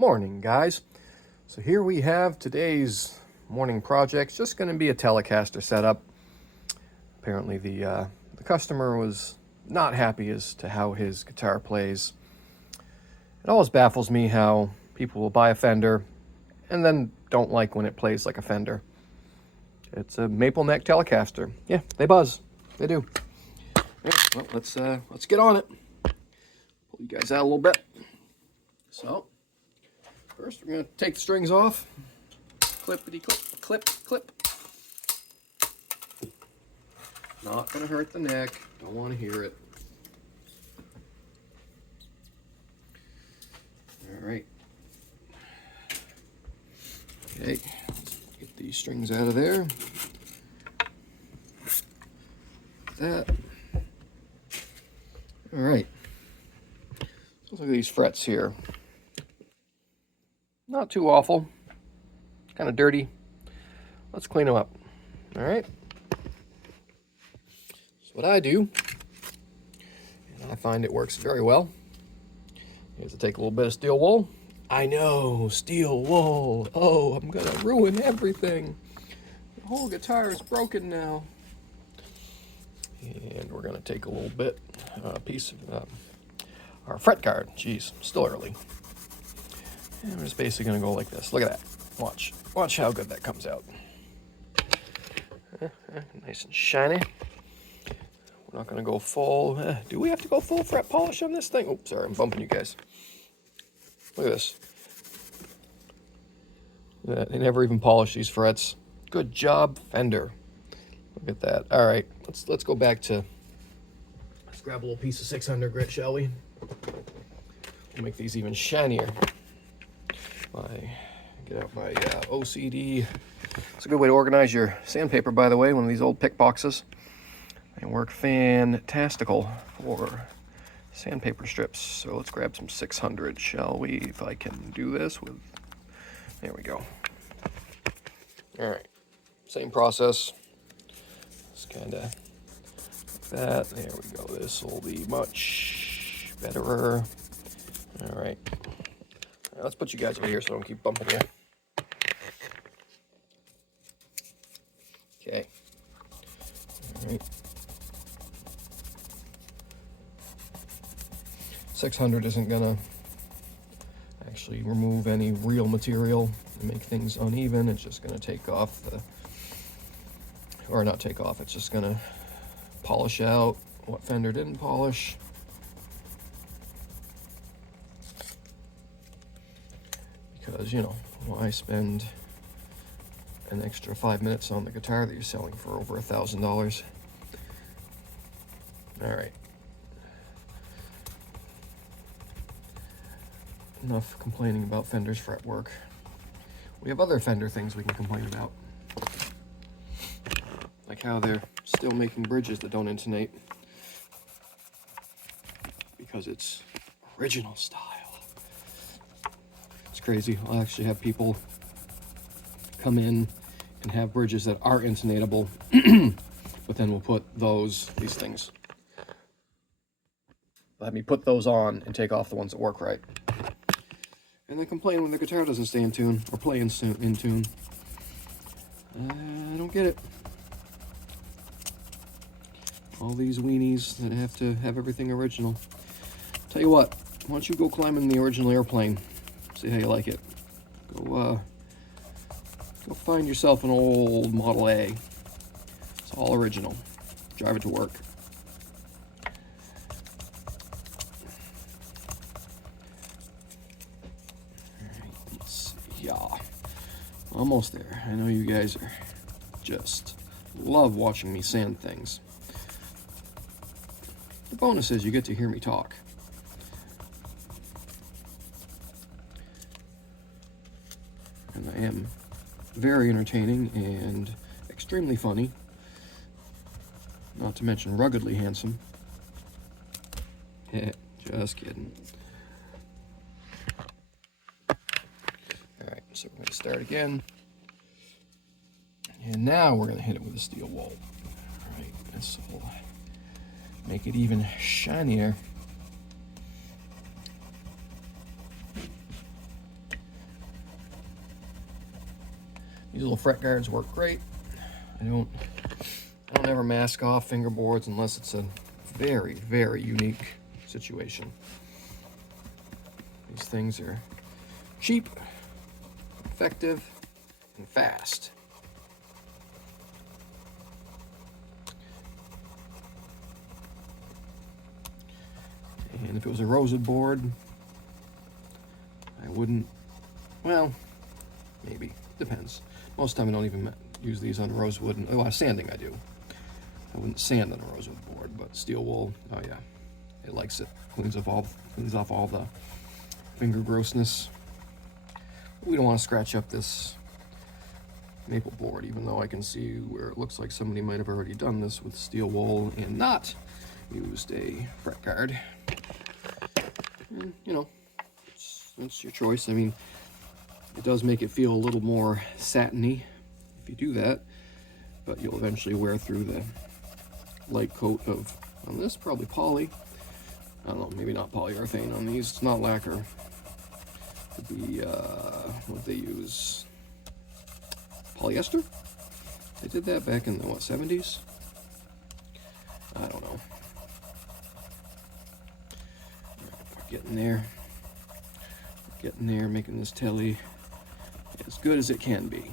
Morning, guys. So here we have today's morning project. It's just going to be a Telecaster setup. Apparently the customer was not happy as to how his guitar plays. It always baffles me how people will buy a Fender and then don't like when it plays like a Fender. It's a maple neck Telecaster. Yeah, they buzz. They do. Yeah, well, let's get on it. Pull you guys out a little bit. So, first we're going to take the strings off. Clippity clip, clip, clip. Not going to hurt the neck. Don't want to hear it. All right. Okay, let's get these strings out of there. That. All right. Let's look at these frets here. Not too awful. Kind of dirty. Let's clean them up. All right. That's what I do. And I find it works very well. You have to take a little bit of steel wool. I know, steel wool. Oh, I'm gonna ruin everything. The whole guitar is broken now. And we're gonna take a little bit, piece of our fret guard. Jeez, still early. And we're just basically gonna go like this. Look at that. Watch how good that comes out. Nice and shiny. We're not gonna go full. Do we have to go full fret polish on this thing? Oh, sorry, I'm bumping you guys. Look at this. They never even polish these frets. Good job, Fender. Look at that. All right, let's go back to. Let's grab a little piece of 600 grit, shall we? We'll make these even shinier. Get out my OCD. It's a good way to organize your sandpaper, by the way. One of these old pick boxes. They work fantastical for sandpaper strips. So let's grab some 600, shall we? If I can do this with. There we go. All right, same process. Just kind of like that. There we go. This will be much better. All right. Let's put you guys over here so I don't keep bumping you. Okay. All right. 600 isn't gonna actually remove any real material and make things uneven. It's just gonna take off the, or not take off, it's just gonna polish out what Fender didn't polish. Because, you know, why spend an extra 5 minutes on the guitar that you're selling for over $1,000? All right. Enough complaining about Fender's fretwork. We have other Fender things we can complain about. Like how they're still making bridges that don't intonate. Because it's original style. It's crazy. I'll actually have people come in and have bridges that are intonatable, but then we'll put these things. Let me put those on and take off the ones that work right. And then complain when the guitar doesn't stay in tune or play in tune. I don't get it. All these weenies that have to have everything original. Tell you what, why don't you go climb in the original airplane? See how you like it. Go find yourself an old Model A. It's all original. Drive it to work. Yeah, almost there. I know you guys are just love watching me sand things. The bonus is you get to hear me talk. And I am very entertaining and extremely funny. Not to mention ruggedly handsome. Yeah, just kidding. Alright, so we're going to start again. And now we're going to hit it with a steel wool. Alright, this will make it even shinier. These little fret guards work great. I don't ever mask off fingerboards unless it's a very, very unique situation. These things are cheap, effective, and fast. And if it was a rosewood board, I wouldn't, well, maybe, depends. Most of the time I don't even use these on rosewood, and well, sanding I do. I wouldn't sand on a rosewood board, but steel wool, oh yeah, it likes it. Cleans off all the finger grossness. We don't want to scratch up this maple board, even though I can see where it looks like somebody might have already done this with steel wool and not used a fret guard. And, you know, it's your choice. I mean, it does make it feel a little more satiny if you do that, but you'll eventually wear through the light coat of, on this, probably poly. I don't know, maybe not polyurethane on these. It's not lacquer. Could be, what they use? Polyester? They did that back in the, what, 70s? I don't know. We're getting there. We're getting there, making this telly as good as it can be.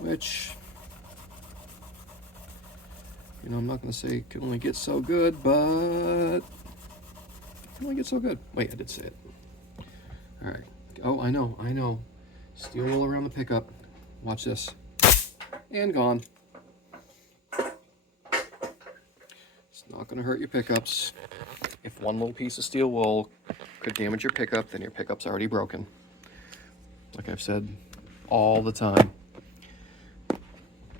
Which, you know, I'm not going to say it can only get so good, but it can only get so good. Wait, I did say it. All right. Oh, I know. Steel wool around the pickup. Watch this. And gone. It's not going to hurt your pickups. If one little piece of steel wool could damage your pickup, then your pickup's already broken. Like I've said all the time.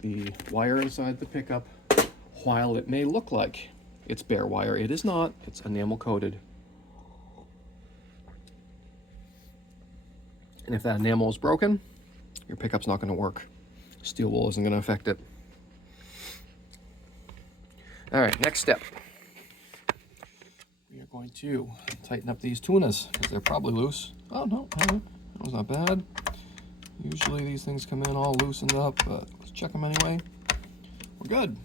The wire inside the pickup, while it may look like it's bare wire, it is not. It's enamel coated. And if that enamel is broken, your pickup's not going to work. Steel wool isn't going to affect it. All right, next step. We are going to tighten up these tunas because they're probably loose. Oh, no, that was not bad. Usually these things come in all loosened up, but let's check them anyway. We're good.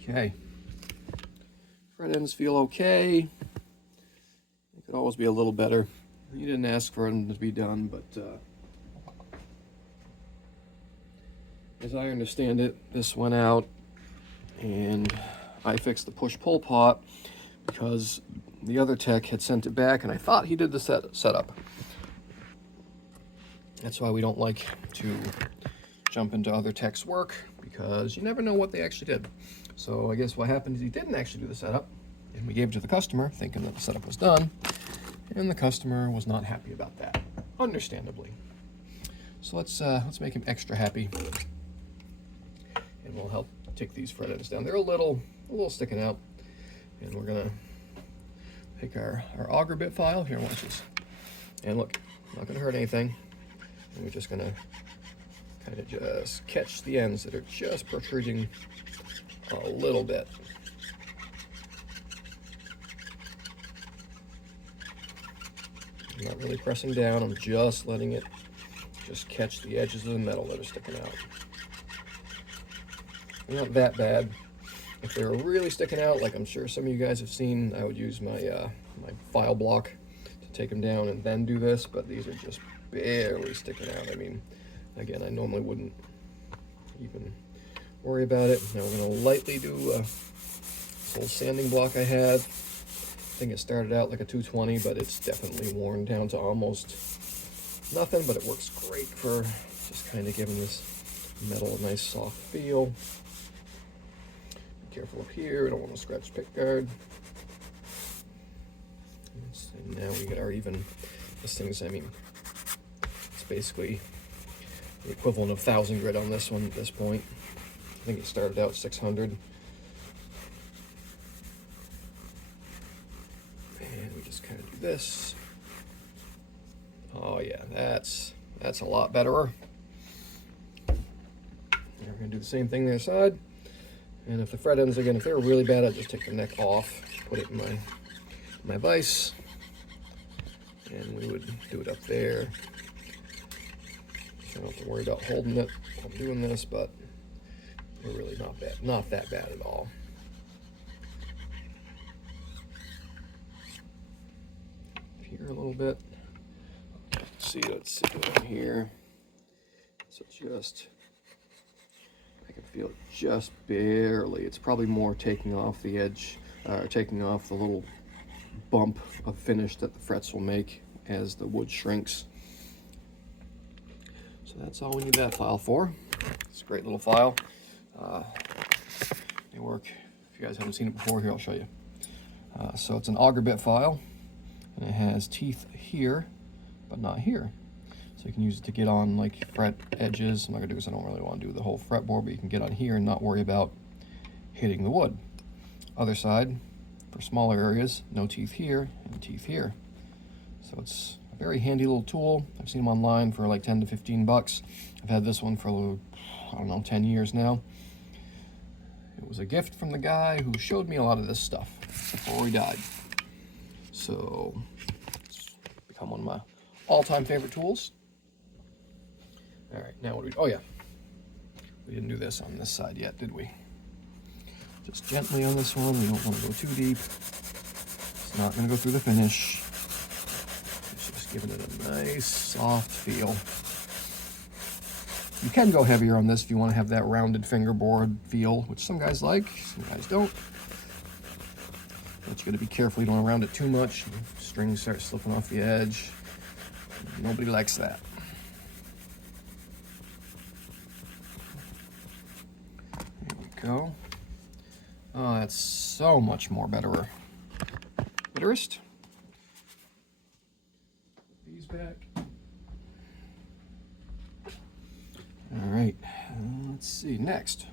Okay. Fret ends feel okay. They could always be a little better. You didn't ask for them to be done, but as I understand it, this went out and I fixed the push-pull pot because the other tech had sent it back and I thought he did the setup. That's why we don't like to jump into other tech's work, because you never know what they actually did. So I guess what happened is he didn't actually do the setup, and we gave it to the customer thinking that the setup was done, and the customer was not happy about that, understandably. So let's make him extra happy, and we'll help take these fret ends down. They're a little sticking out, and we're gonna take our auger bit file. Here, watch this. And look, not gonna hurt anything. And we're just gonna kind of just catch the ends that are just protruding a little bit. I'm not really pressing down, I'm just letting it just catch the edges of the metal that are sticking out. They're not that bad. If they were really sticking out, like I'm sure some of you guys have seen, I would use my my file block to take them down and then do this, but these are just barely sticking out. I mean, again, I normally wouldn't even worry about it. Now we're going to lightly do this old sanding block I had. I think it started out like a 220, but it's definitely worn down to almost nothing, but it works great for just kind of giving this metal a nice soft feel. Be careful up here, I don't want to scratch pick guard. And now we got our even, this thing's, I mean, it's basically the equivalent of 1,000 grit on this one at this point. I think it started out 600. And we just kind of do this. Oh yeah, that's a lot better. And we're gonna do the same thing the other side. And if the fret ends, again, if they were really bad, I'd just take the neck off, put it in my vise, and we would do it up there. I don't have to worry about holding it while I'm doing this, but they're really not bad. Not that bad at all. Here a little bit. Let's see down here. So just, I can feel it just barely. It's probably more taking off the edge, taking off the little bump of finish that the frets will make as the wood shrinks. So that's all we need that file for. It's a great little file. They work. If you guys haven't seen it before, here I'll show you. So it's an auger bit file, and it has teeth here, but not here. So you can use it to get on like fret edges. I'm not gonna do this, I don't really want to do the whole fretboard, but you can get on here and not worry about hitting the wood. Other side, for smaller areas, no teeth here and teeth here. So it's a very handy little tool. I've seen them online for like 10 to 15 bucks. I've had this one for, I don't know, 10 years now. It was a gift from the guy who showed me a lot of this stuff before he died. So it's become one of my all-time favorite tools. All right, now what do we, oh yeah, we didn't do this on this side yet, did we? Just gently on this one, we don't want to go too deep. It's not going to go through the finish. It's just giving it a nice, soft feel. You can go heavier on this if you want to have that rounded fingerboard feel, which some guys like, some guys don't. But you got to be careful you don't want to round it too much. Strings start slipping off the edge. Nobody likes that. There we go. Oh, that's so much more betterest. These back. All right, let's see, next.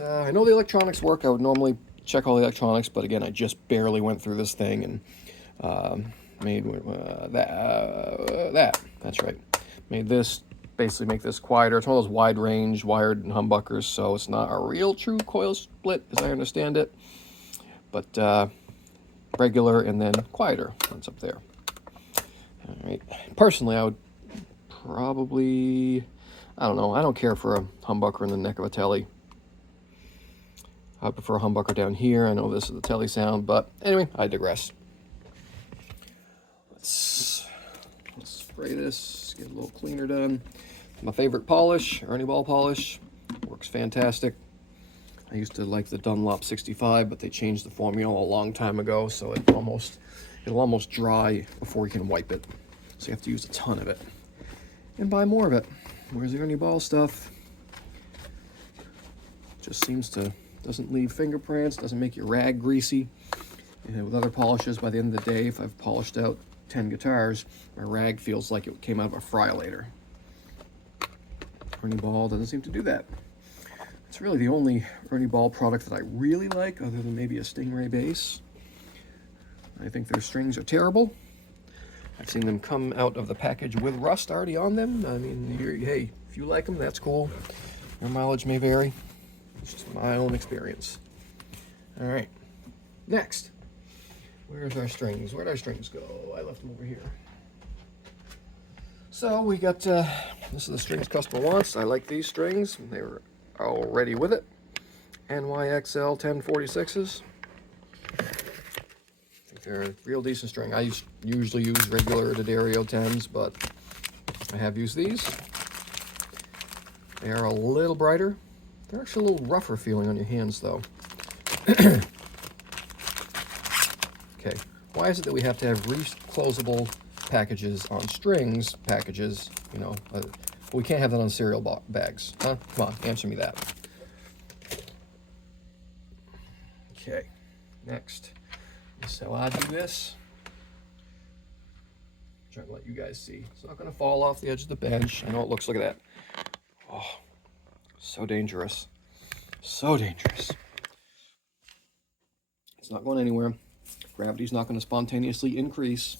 I know the electronics work. I would normally check all the electronics, but again, I just barely went through this thing and made that's right. Made this, basically make this quieter. It's one of those wide range wired humbuckers, so it's not a real true coil split as I understand it, but regular and then quieter. That's up there. All right, personally I would probably, I don't know, I don't care for a humbucker in the neck of a Tele. I prefer a humbucker down here. I know this is the Tele sound, but anyway, I digress. Let's spray this, get a little cleaner done. My favorite polish, Ernie ball polish, works fantastic. I used to like the Dunlop 65, but they changed the formula a long time ago, so it'll almost dry before you can wipe it. So you have to use a ton of it. And buy more of it. Where's the Ernie ball stuff? Just seems to, doesn't leave fingerprints, doesn't make your rag greasy. And with other polishes, by the end of the day, if I've polished out 10 guitars, my rag feels like it came out of a fry-later. Ernie ball doesn't seem to do that. It's really the only Ernie ball product that I really like, other than maybe a Stingray bass. I think their strings are terrible. I've seen them come out of the package with rust already on them. I mean, hey, if you like them, that's cool. Your mileage may vary. It's just my own experience. All right, next. Where's our strings? Where'd our strings go? I left them over here. So we got, this is the strings customer wants. I like these strings. They were already with it. NYXL 1046s. They're a real decent string. I usually use regular D'Addario 10s, but I have used these. They are a little brighter. They're actually a little rougher feeling on your hands, though. Okay, why is it that we have to have reclosable packages on strings packages, you know, we can't have that on cereal bags, huh? Come on, answer me that. Okay, next. So I do this. I'm trying to let you guys see. It's not going to fall off the edge of the bench. I know it looks, look at that. Oh, so dangerous. So dangerous. It's not going anywhere. Gravity's not going to spontaneously increase.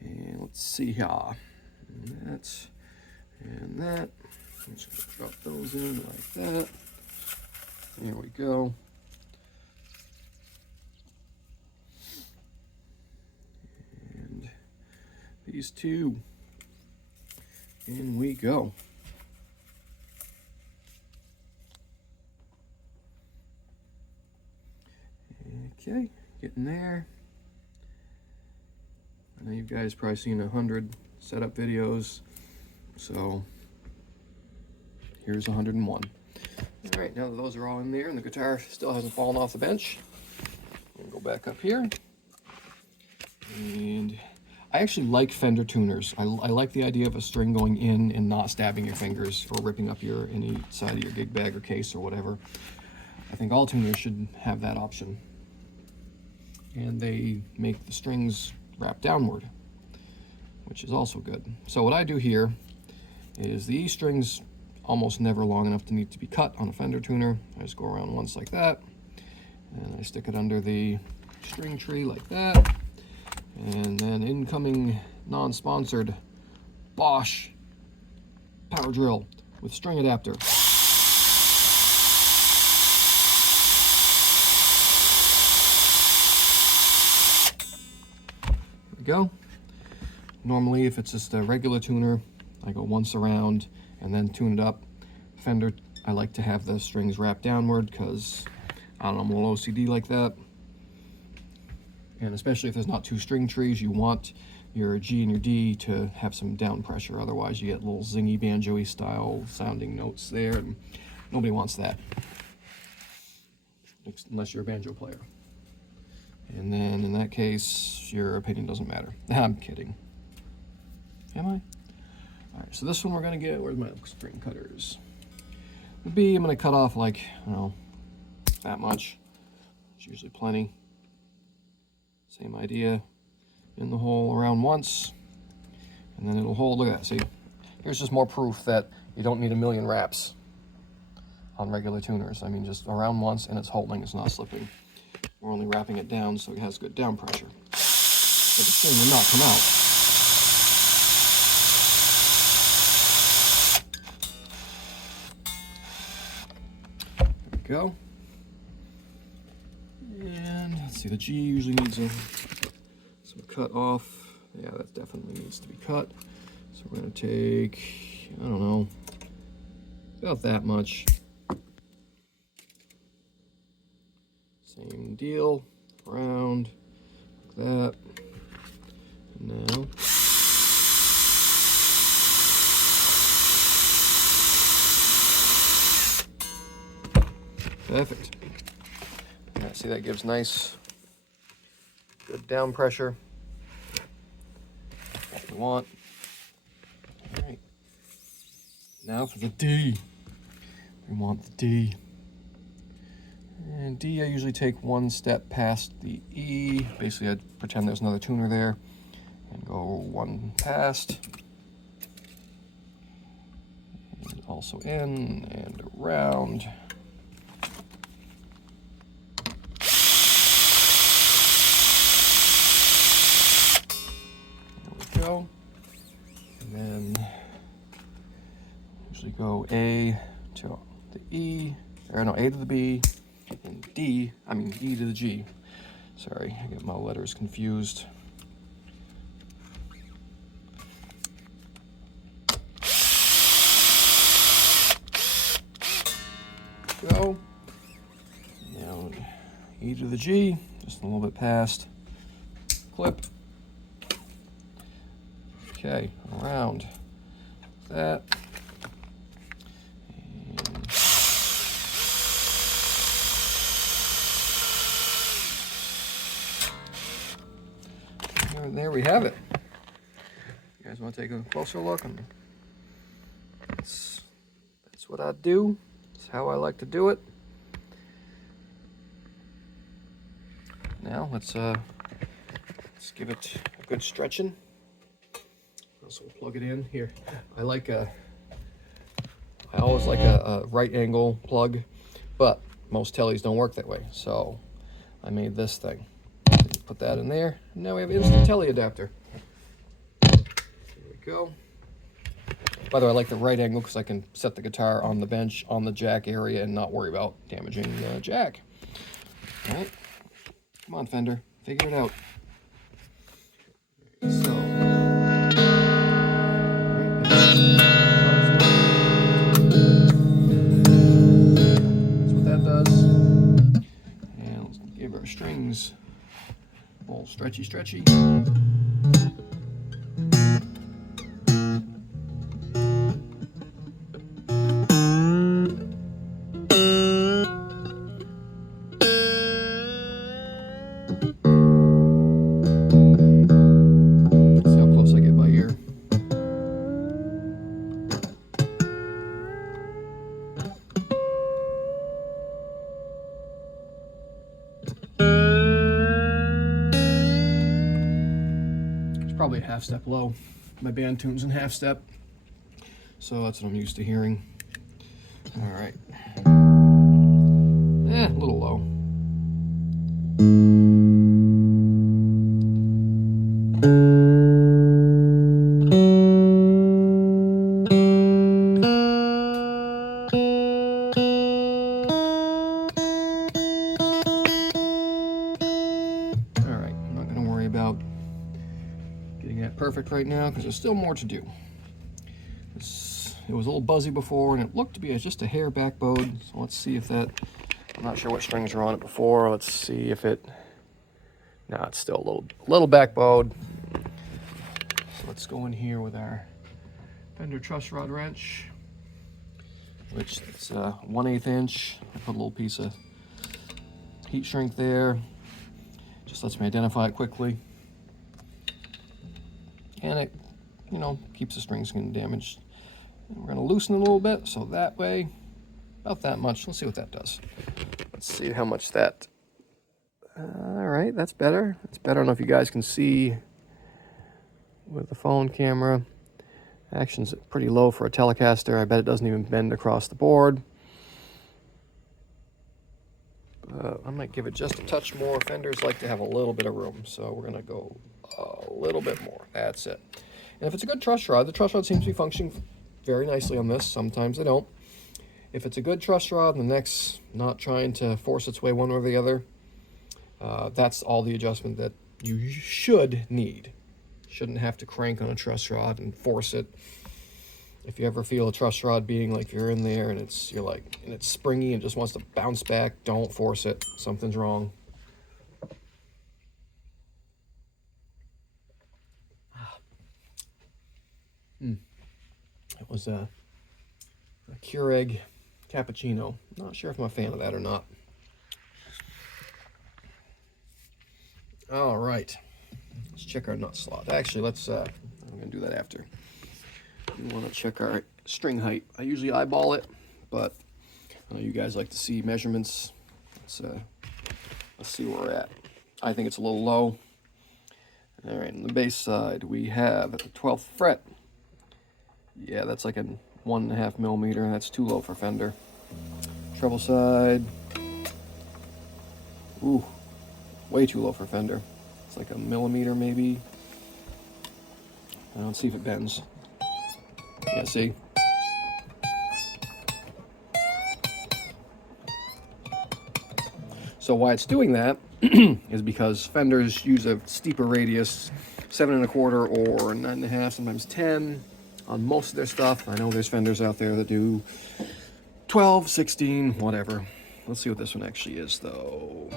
And let's see here. And that. And that. I'm just going to drop those in like that. There we go. these two. In we go. Okay, getting there. I know you guys probably seen 100 setup videos, so here's 101. All right, now that those are all in there and the guitar still hasn't fallen off the bench, I'm gonna go back up here. And I actually like Fender tuners. I like the idea of a string going in and not stabbing your fingers or ripping up any side of your gig bag or case or whatever. I think all tuners should have that option. And they make the strings wrap downward, which is also good. So what I do here is the E string's almost never long enough to need to be cut on a Fender tuner. I just go around once like that, and I stick it under the string tree like that. And then incoming non-sponsored Bosch power drill with string adapter. There we go. Normally, if it's just a regular tuner, I go once around and then tune it up. Fender, I like to have the strings wrapped downward because I don't know, I'm a little OCD like that. And especially if there's not two string trees, you want your G and your D to have some down pressure. Otherwise, you get little zingy banjo-y style sounding notes there, and nobody wants that, unless you're a banjo player. And then in that case, your opinion doesn't matter. I'm kidding. Am I? All right, so this one we're gonna get, where's my string cutters? The B, I'm gonna cut off like, I don't know, that much. It's usually plenty. Same idea, in the hole around once, and then it'll hold. Look at that, see? Here's just more proof that you don't need a million wraps on regular tuners. I mean, just around once and it's holding, it's not slipping. We're only wrapping it down so it has good down pressure. But the string will not come out. There we go. And let's see, the G usually needs some cut off. Yeah, that definitely needs to be cut. So we're gonna take, I don't know, about that much. Same deal, around, like that. And now, perfect. Yeah, see, that gives nice, good down pressure. What we want. All right. Now for the D. We want the D. And D, I usually take one step past the E. Basically, I pretend there's another tuner there and go one past. And also in and around. Go, and then usually go A to the E, or no, A to the B, and E to the G. Sorry, I get my letters confused. Go, now E to the G, just a little bit past, clip. Okay, around that. And there we have it. You guys want to take a closer look? And that's what I do. That's how I like to do it. Now let's give it a good stretching. So we'll plug it in here. I always like a right angle plug, but most tellies don't work that way. So I made this thing. Put that in there. And now we have an instant telly adapter. There we go. By the way, I like the right angle because I can set the guitar on the bench, on the jack area, and not worry about damaging the jack. All right. Come on, Fender. Figure it out. So strings all stretchy, stretchy. See how close I get by ear. Probably a half step low. My band tunes in half step, so that's what I'm used to hearing. All right. A little low. All right, I'm not gonna worry about getting that perfect right now because there's still more to do. It was a little buzzy before and it looked to be just a hair backbowed. So let's see if that, I'm not sure what strings were on it before. Let's see if it, no, it's still a little backbowed. So let's go in here with our Fender truss rod wrench, which is 1/8 inch. I put a little piece of heat shrink there. Just lets me identify it quickly. And it, you know, keeps the strings getting damaged. And we're going to loosen it a little bit, so that way, about that much. Let's see what that does. Let's see how much that. All right, that's better. It's better. I don't know if you guys can see with the phone camera. Action's pretty low for a Telecaster. I bet it doesn't even bend across the board. I might give it just a touch more. Fenders like to have a little bit of room, so we're going to go a little bit more. That's it. And if it's a good truss rod, the truss rod seems to be functioning very nicely on this. Sometimes they don't. If it's a good truss rod and the neck's not trying to force its way one way or the other, that's all the adjustment that you should need. Shouldn't have to crank on a truss rod and force it. If you ever feel a truss rod being like you're in there and it's springy and just wants to bounce back, don't force it. Something's wrong. It was a Keurig cappuccino. Not sure if I'm a fan of that or not. All right, let's check our nut slot. Actually, I'm gonna do that after. We want to check our string height. I usually eyeball it, but I know you guys like to see measurements. Let's see where we're at. I think it's a little low. All right, on the bass side, we have at the 12th fret. Yeah, that's like a 1.5 millimeter. That's too low for Fender. Treble side. Ooh, way too low for Fender. It's like a millimeter maybe. Let's see if it bends. Yeah, see? So why it's doing that is because Fenders use a steeper radius, 7 1/4 or 9 1/2, sometimes 10 on most of their stuff. I know there's Fenders out there that do 12, 16, whatever. Let's see what this one actually is though.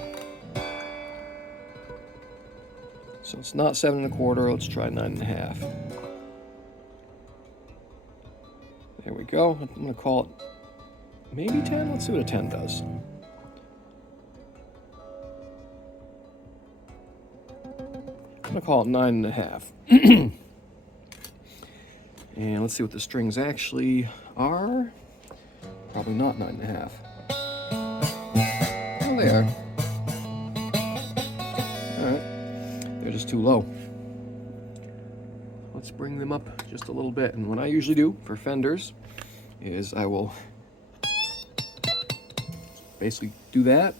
So it's not 7 1/4, let's try 9 1/2. There we go. I'm gonna call it maybe 10. Let's see what a 10 does. I'm gonna call it 9 1/2. And let's see what the strings actually are. Probably not 9 1/2. Oh, they are. All right, they're just too low. Let's bring them up just a little bit. And what I usually do for Fenders is I will basically do that.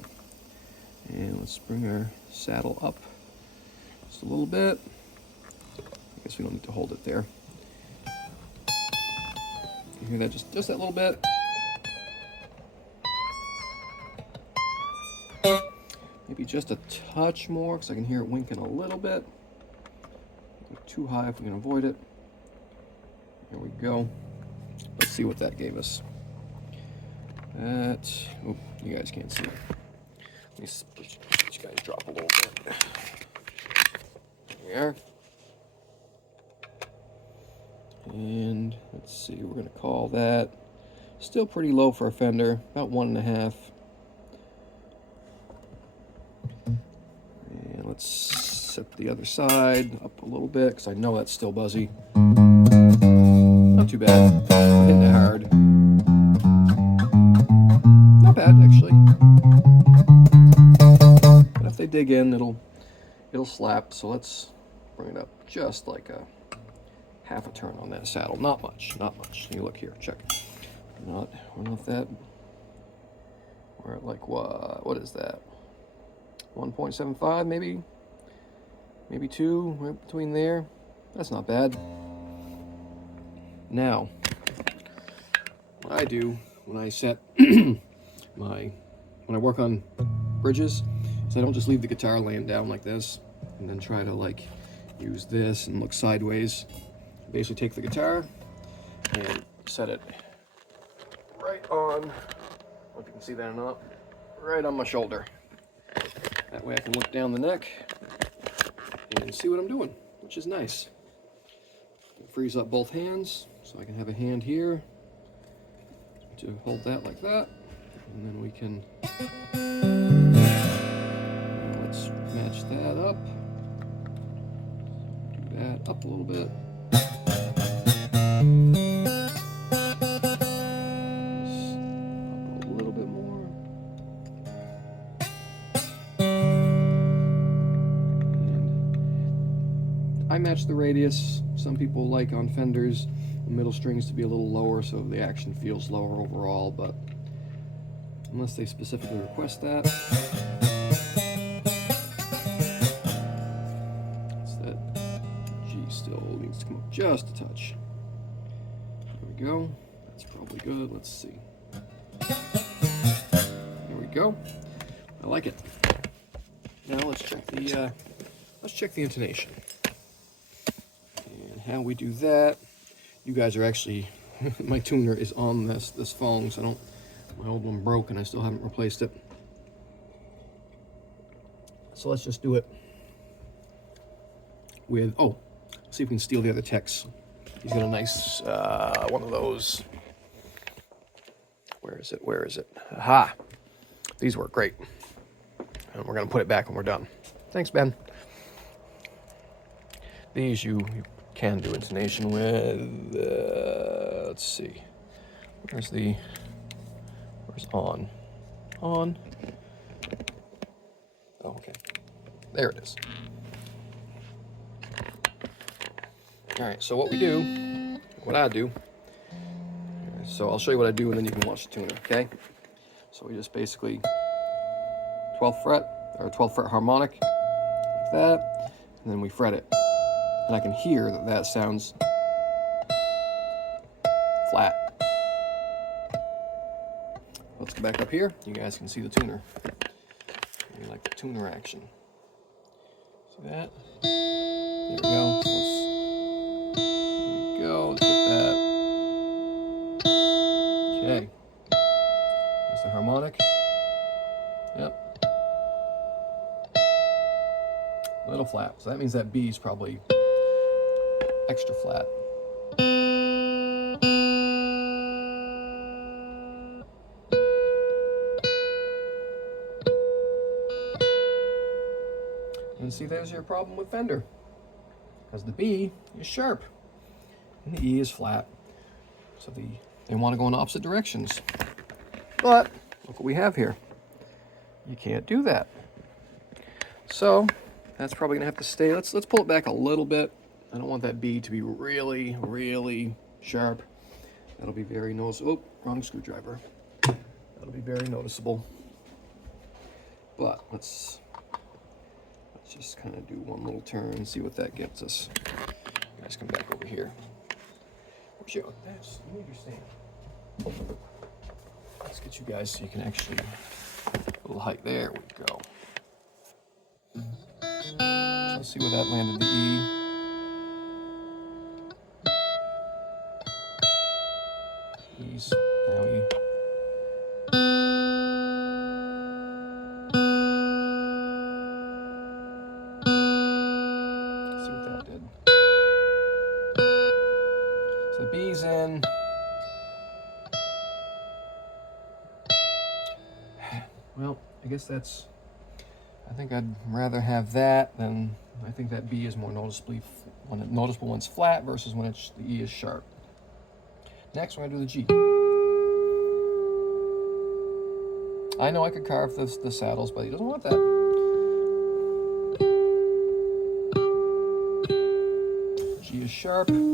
And let's bring our saddle up just a little bit. I guess we don't need to hold it there. You hear that? Just that little bit. Maybe just a touch more because I can hear it winking a little bit. Too high if we can avoid it. There we go. Let's see what that gave us. That, oh, you guys can't see it. Let me switch guys drop a little bit. There we are. And let's see, we're going to call that still pretty low for a Fender, about 1.5. And let's set the other side up a little bit because I know that's still buzzy. Not too bad. We're hitting it hard. Not bad, actually. But if they dig in, it'll slap. So let's bring it up just like a half a turn on that saddle. Not much, not much. You look here, check. We're not that. We're at like what is that? 1.75 maybe? Maybe 2, right between there. That's not bad. Now, what I do when I set when I work on bridges is I don't just leave the guitar laying down like this and then try to like use this and look sideways. Basically take the guitar and set it right on, I don't know if you can see that or not, right on my shoulder. That way I can look down the neck and see what I'm doing, which is nice. It frees up both hands, so I can have a hand here to hold that like that, and then we can, let's match that up, do that up a little bit. Up a little bit more. I match the radius. Some people like on Fenders the middle strings to be a little lower so the action feels lower overall, but unless they specifically request that. It's that G still needs to come up just a touch. There we go. That's probably good. Let's see. There we go. I like it. Now let's check the intonation. And how we do that, you guys are actually, my tuner is on this phone, so my old one broke and I still haven't replaced it. So let's just do it with, see if we can steal the other techs. He's got a nice, one of those, where is it? Aha! These work great. And we're gonna put it back when we're done. Thanks, Ben. These you can do intonation with, let's see, where's on? On. Oh, okay. There it is. All right, so what I do, so I'll show you what I do and then you can watch the tuner, okay? So we just basically 12th fret, or 12th fret harmonic, like that, and then we fret it. And I can hear that sounds flat. Let's go back up here. You guys can see the tuner. You like the tuner action. See that? There we go. There we go. Let's get that. Okay. That's the harmonic. Yep. A little flat. So that means that B is probably extra flat. And see, there's your problem with Fender, because the B is sharp and the E is flat. So they want to go in opposite directions. But look what we have here. You can't do that. So that's probably gonna have to stay. Let's pull it back a little bit. I don't want that B to be really, really sharp. That'll be very noticeable. Oh, wrong screwdriver. That'll be very noticeable. But let's just kind of do one little turn and see what that gets us. You guys come back over here. Where's your, you need your stand. Let's get you guys so you can actually, a little height. There we go. So let's see where that landed the E. Now E. see what that did. So the B's in. Well, I guess that's, I think I'd rather have that than, I think that B is more noticeable when it's flat versus when the E is sharp. Next, we're going to do the G. I know I could carve the saddles, but he doesn't want that. G is sharp. And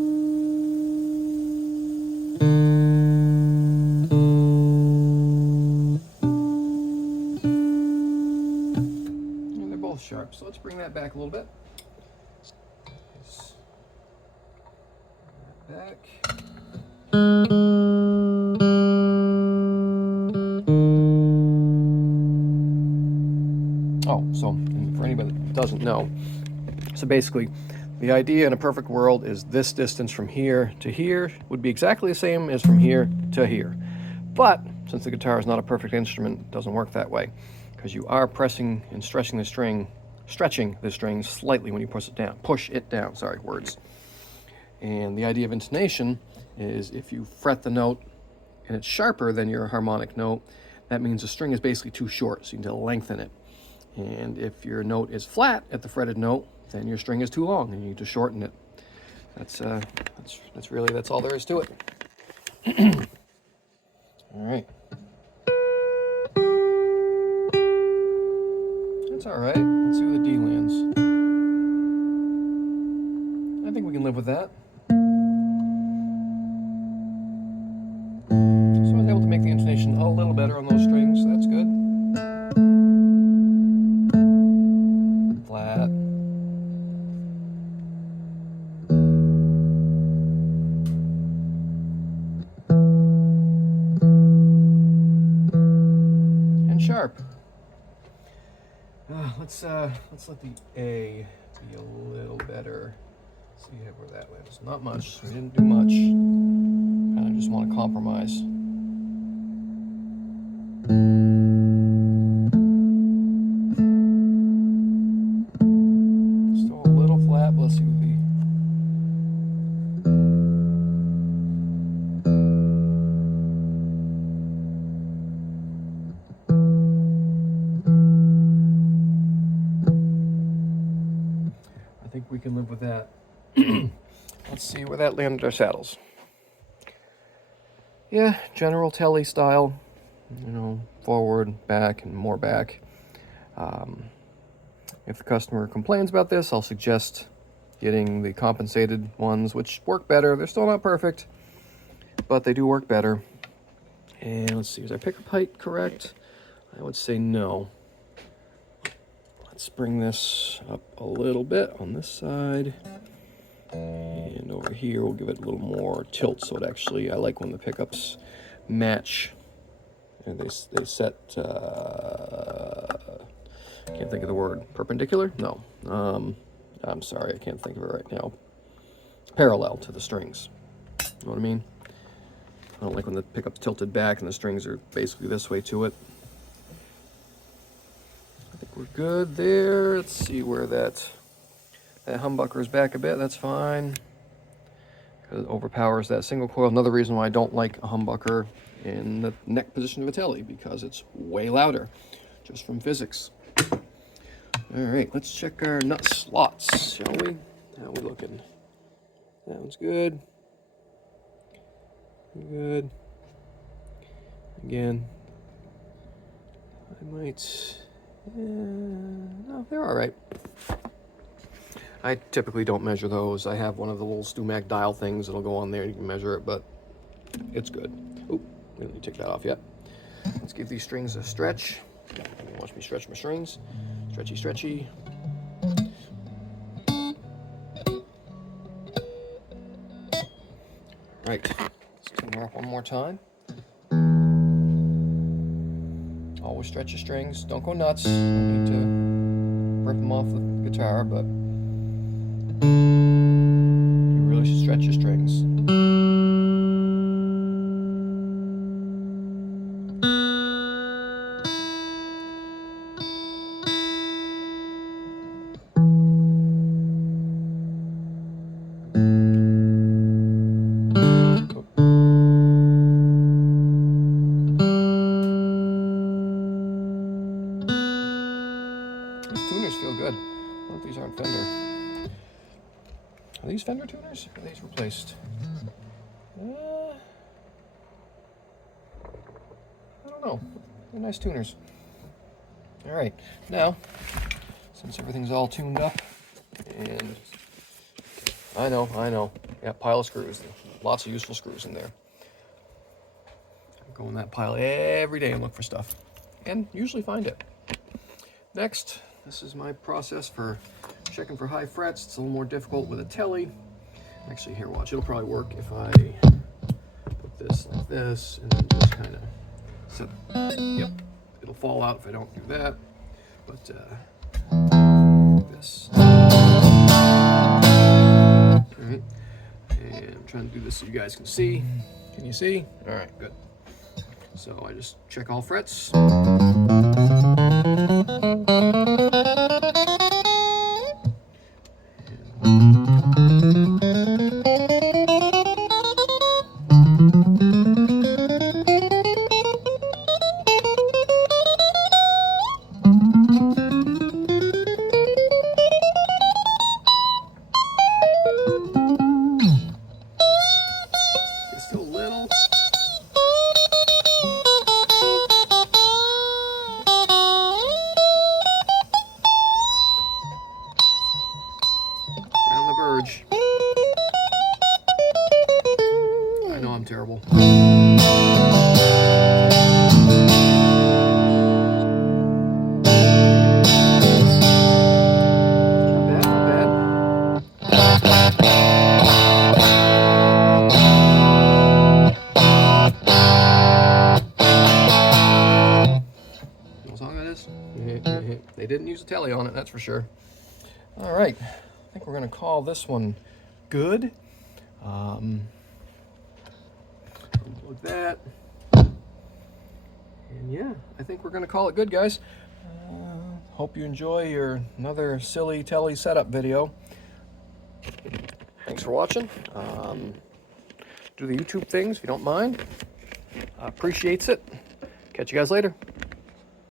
they're both sharp, so let's bring that back a little bit. Back. Oh, so for anybody that doesn't know, so basically the idea in a perfect world is this distance from here to here would be exactly the same as from here to here. But since the guitar is not a perfect instrument, it doesn't work that way, because you are pressing and stretching the string slightly when you push it down, sorry, words. And the idea of intonation is if you fret the note and it's sharper than your harmonic note, that means the string is basically too short, so you need to lengthen it. And if your note is flat at the fretted note, then your string is too long and you need to shorten it. That's all there is to it. All right. That's all right. Let's see where the D lands. I think we can live with that. So I was able to make the intonation a little better on those strings. That's good. Flat. And sharp. Let's let the A be a little better. See where that lands. Not much. We didn't do much. Kind of just want to compromise. Still a little flat, but let's see what I think we can live with that. Let's see where that landed our saddles. Yeah, general Tele style, forward, back, and more back. If the customer complains about this, I'll suggest getting the compensated ones, which work better. They're still not perfect, but they do work better. And let's see, is our pickup height correct? I would say no. Let's bring this up a little bit on this side. And over here, we'll give it a little more tilt, so it actually, I like when the pickups match. And they set, can't think of the word, perpendicular? No. I'm sorry, I can't think of it right now. Parallel to the strings. You know what I mean? I don't like when the pickup's tilted back and the strings are basically this way to it. I think we're good there. Let's see where that humbucker is back a bit. That's fine. Because it overpowers that single coil. Another reason why I don't like a humbucker in the neck position of a Tele, because it's way louder, just from physics. All right, let's check our nut slots, shall we? How are we looking? That one's good. Good. Again, I might. No, they're all right. I typically don't measure those. I have one of the little StewMac dial things that'll go on there. You can measure it, but it's good. Oh, we don't need to take that off yet. Let's give these strings a stretch. Watch me stretch my strings. Stretchy, stretchy. Right. Let's tune her up one more time. Always stretch your strings. Don't go nuts. Don't need to rip them off the guitar, but you really should stretch your strings. What if these aren't Fender? Are these Fender tuners? Or are these replaced? I don't know. They're nice tuners. All right, now, since everything's all tuned up, and I know, yeah, pile of screws. Lots of useful screws in there. I go in that pile every day and look for stuff, and usually find it. Next, this is my process for checking for high frets. It's a little more difficult with a telly. Actually, here, watch. It'll probably work if I put this like this and then just kind of set. Yep, it'll fall out if I don't do that. But this. All right, and I'm trying to do this so you guys can see. Can you see? All right, good. So I just check all frets. Still a little. On the verge. I know I'm terrible. Not bad, not bad. What song that is? They didn't use a telly on it, that's for sure. All right, I think we're gonna call this one good. Unplug that. And yeah, I think we're gonna call it good, guys. Hope you enjoy your another silly telly setup video. Thanks for watching. Do the YouTube things if you don't mind. Appreciates it. Catch you guys later.